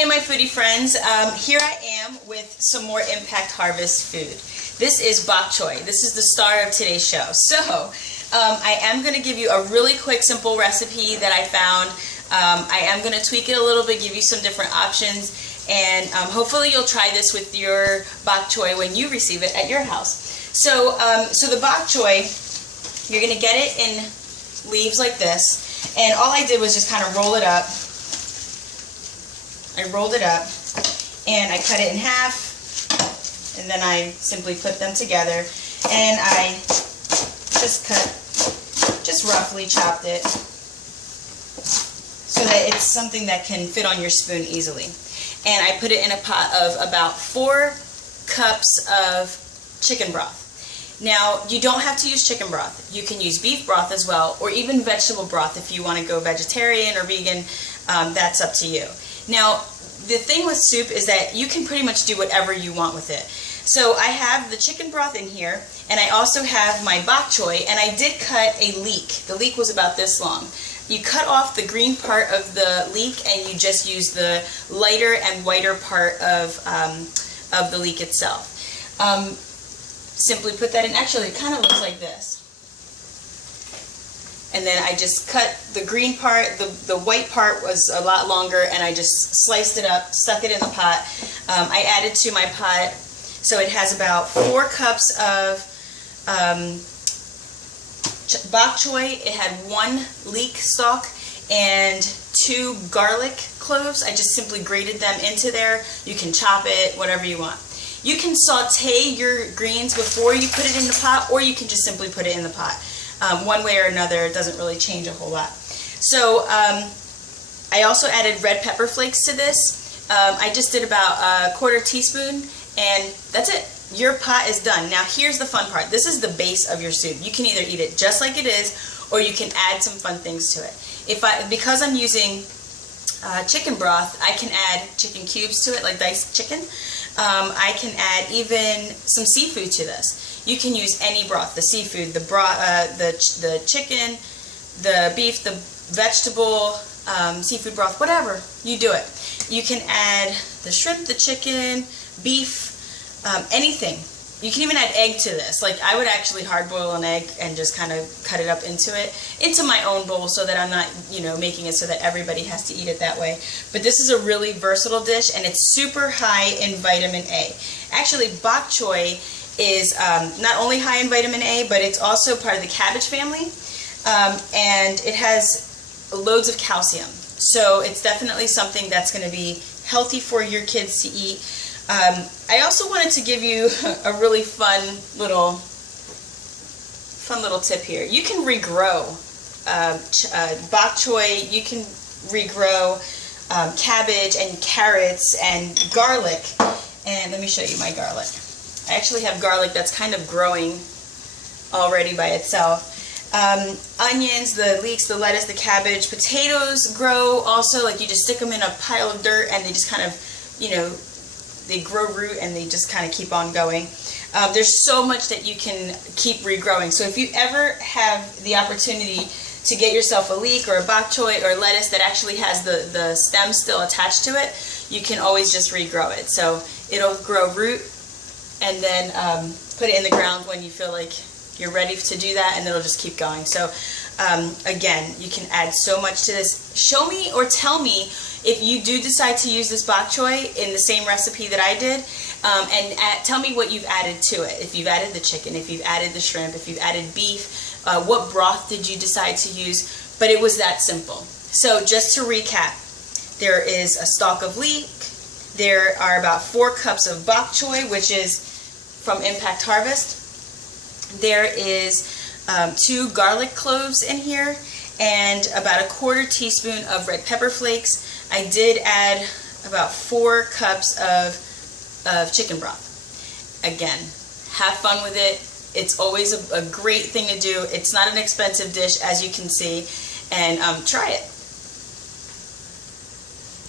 Hey my foodie friends, here I am with some more Impact Harvest food. This is bok choy. This is the star of today's show. So, I am going to give you a really quick, simple recipe that I found. I am going to tweak it a little bit, give you some different options, and hopefully you'll try this with your bok choy when you receive it at your house. So, the bok choy, you're going to get it in leaves like this, and all I did was just kind of roll it up. I rolled it up and I cut it in half, and then I simply put them together, and I just roughly chopped it so that it's something that can fit on your spoon easily. And I put it in a pot of about 4 cups of chicken broth. Now, you don't have to use chicken broth. You can use beef broth as well, or even vegetable broth if you want to go vegetarian or vegan. That's up to you. Now, the thing with soup is that you can pretty much do whatever you want with it. So I have the chicken broth in here, and I also have my bok choy, and I did cut a leek. The leek was about this long. You cut off the green part of the leek, and you just use the lighter and whiter part of the leek itself. Simply put that in. Actually, it kind of looks like this. And then I just cut the green part. The white part was a lot longer, and I just sliced it up, stuck it in the pot. I added to my pot, so it has about 4 cups of bok choy. It had 1 leek stalk and 2 garlic cloves. I just simply grated them into there. You can chop it, whatever you want. You can saute your greens before you put it in the pot, or you can just simply put it in the pot. One way or another, it doesn't really change a whole lot. So I also added red pepper flakes to this. I just did about a 1/4 teaspoon, and that's it. Your pot is done. Now here's the fun part. This is the base of your soup. You can either eat it just like it is, or you can add some fun things to it. Because I'm using chicken broth, I can add chicken cubes to it, like diced chicken. I can add even some seafood to this. You can use any broth, the seafood, the chicken, the beef, the vegetable, seafood broth, whatever, you do it. You can add the shrimp, the chicken, beef, anything. You can even add egg to this. Like, I would actually hard boil an egg and just kind of cut it up into my own bowl, so that I'm not, making it so that everybody has to eat it that way. But this is a really versatile dish, and it's super high in vitamin A. Actually, bok choy is not only high in vitamin A, but it's also part of the cabbage family, and it has loads of calcium. So it's definitely something that's going to be healthy for your kids to eat. I also wanted to give you a really fun little tip here. You can regrow bok choy. You can regrow cabbage and carrots and garlic. And let me show you my garlic. I actually have garlic that's kind of growing already by itself. Onions, the leeks, the lettuce, the cabbage, potatoes grow also. Like, you just stick them in a pile of dirt, and they just kind of, they grow root, and they just kind of keep on going. There's so much that you can keep regrowing. So if you ever have the opportunity to get yourself a leek or a bok choy or lettuce that actually has the stem still attached to it, you can always just regrow it. So it'll grow root, and then put it in the ground when you feel like you're ready to do that, and it'll just keep going. So again, you can add so much to this. Show me or tell me if you do decide to use this bok choy in the same recipe that I did, and tell me what you've added to it. If you've added the chicken, if you've added the shrimp, if you've added beef, what broth did you decide to use? But it was that simple. So just to recap, there is a stalk of leek, there are about 4 cups of bok choy, which is from Impact Harvest. There is 2 garlic cloves in here, and about a 1/4 teaspoon of red pepper flakes. I did add about 4 cups of chicken broth. Again, have fun with it. It's always a great thing to do. It's not an expensive dish, as you can see, and try it.